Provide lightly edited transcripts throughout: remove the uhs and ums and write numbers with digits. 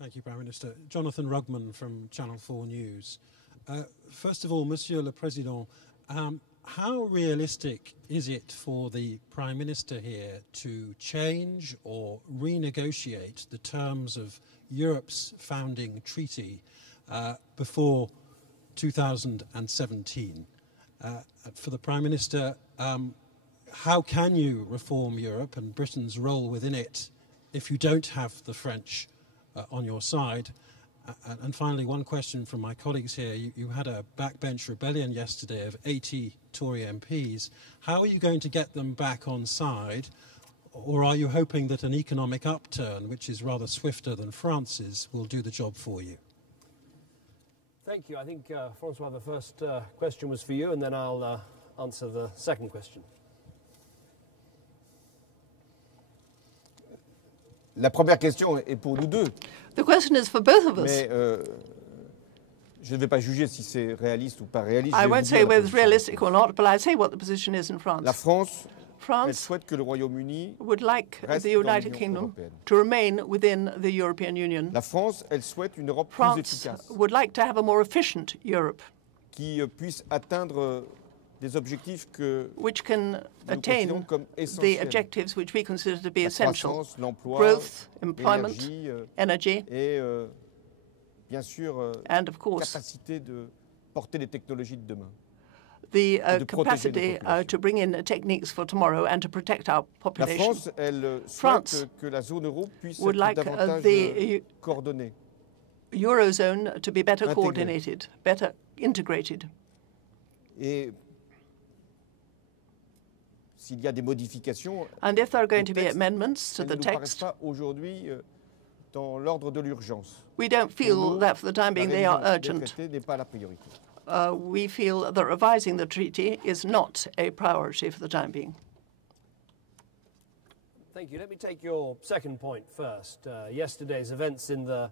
Thank you, Prime Minister. Jonathan Rugman from Channel 4 News. First of all, Monsieur le Président, how realistic is it for the Prime Minister here to change or renegotiate the terms of Europe's founding treaty before 2017? For the Prime Minister, how can you reform Europe and Britain's role within it if you don't have the French on your side? And finally, one question from my colleagues here. You had a backbench rebellion yesterday of 80 Tory MPs. How are you going to get them back on side? Or are you hoping that an economic upturn, which is rather swifter than France's, will do the job for you? Thank you. I think, Francois, the first question was for you, and then I'll answer the second question. La première question est pour nous deux. The question is for both of us. Mais je ne vais pas juger si c'est réaliste ou pas réaliste. I won't say whether it's realistic or not, but I'll say what the position is in France. La France, elle France souhaite que le Royaume-Uni would like reste the dans United l'Union Kingdom européenne. to remain within the European Union. La France, elle souhaite une Europe plus France efficace, would like to have a more efficient Europe, qui puisse atteindre des objectifs que which can nous attain considérons comme the essentiels. objectives which we consider to be La essential: croissance, l'emploi, growth, employment, l'énergie energy, et bien sûr and of course capacité de porter les technologies de demain. the de protéger capacity nos populations. to bring in techniques for tomorrow and to protect our La population. France, elle France souhaite que la zone euro puisse would être like, davantage the coordonnée. Eurozone to be better Intégrée. coordinated, better integrated. Et s'il y a des modifications, And if there are going au to be texte, amendments to elles the ne nous paraissent text, pas aujourd'hui dans l'ordre de l'urgence. we don't Pour feel nous, that for the time la being they are révision des urgent. traités n'est pas la priorité. We feel that revising the treaty is not a priority for the time being. Thank you. Let me take your second point first. Yesterday's events in the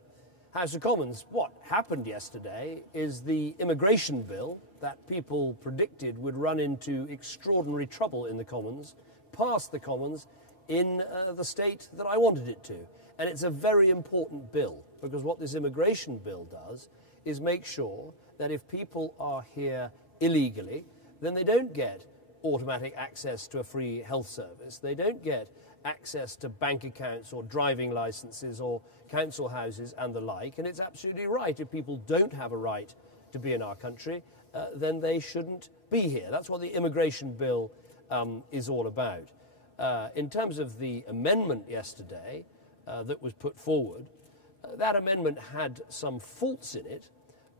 House of Commons. What happened yesterday is the immigration bill that people predicted would run into extraordinary trouble in the Commons, passed the Commons in the state that I wanted it to. And it's a very important bill, because what this immigration bill does is make sure that if people are here illegally, then they don't get automatic access to a free health service. They don't get access to bank accounts or driving licenses or council houses and the like. And it's absolutely right. If people don't have a right to be in our country, then they shouldn't be here. That's what the immigration bill is all about. In terms of the amendment yesterday that was put forward, that amendment had some faults in it,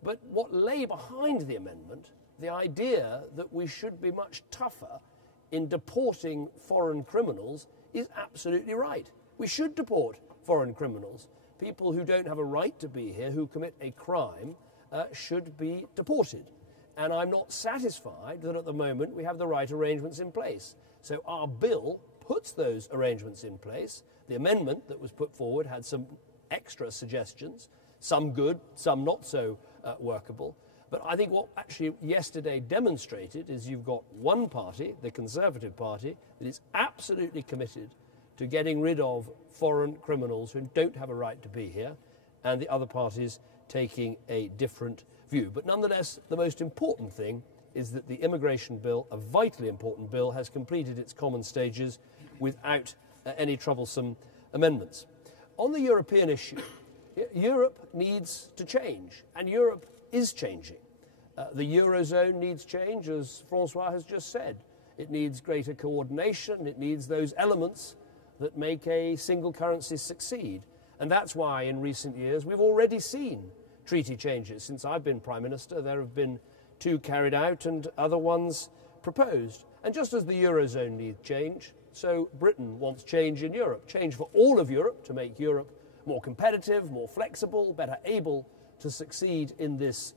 but what lay behind the amendment, the idea that we should be much tougher in deporting foreign criminals, is absolutely right. We should deport foreign criminals. People who don't have a right to be here, who commit a crime, should be deported. And I'm not satisfied that at the moment we have the right arrangements in place. So our bill puts those arrangements in place. The amendment that was put forward had some extra suggestions, some good, some not so workable. But I think what actually yesterday demonstrated is you've got one party, the Conservative Party, that is absolutely committed to getting rid of foreign criminals who don't have a right to be here, and the other parties taking a different view. But nonetheless, the most important thing is that the immigration bill, a vitally important bill, has completed its common stages without any troublesome amendments. On the European issue, Europe needs to change, and Europe is changing. The Eurozone needs change, as Francois has just said. It needs greater coordination, it needs those elements that make a single currency succeed. And that's why in recent years we've already seen treaty changes. Since I've been Prime Minister, there have been 2 carried out and other ones proposed. And just as the Eurozone needs change, so Britain wants change in Europe, change for all of Europe to make Europe more competitive, more flexible, better able to succeed in this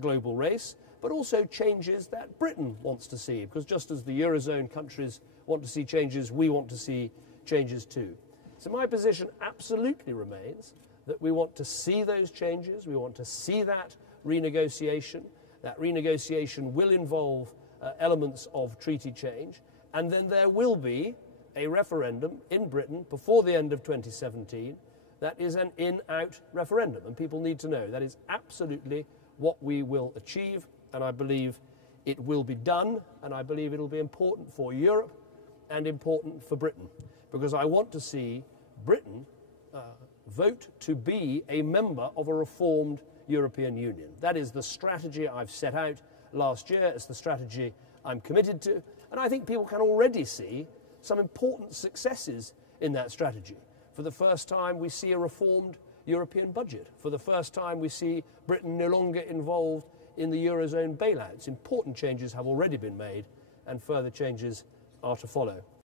global race, but also changes that Britain wants to see, because just as the Eurozone countries want to see changes, we want to see changes too. So my position absolutely remains that we want to see those changes, we want to see that renegotiation. That renegotiation will involve elements of treaty change, and then there will be a referendum in Britain before the end of 2017 that is an in-out referendum, and people need to know that is absolutely what we will achieve, and I believe it will be done, and I believe it will be important for Europe and important for Britain, because I want to see Britain vote to be a member of a reformed European Union. That is the strategy I've set out last year. It's the strategy I'm committed to, and I think people can already see some important successes in that strategy. For the first time, we see a reformed European budget. For the first time, we see Britain no longer involved in the Eurozone bailouts. Important changes have already been made, and further changes are to follow.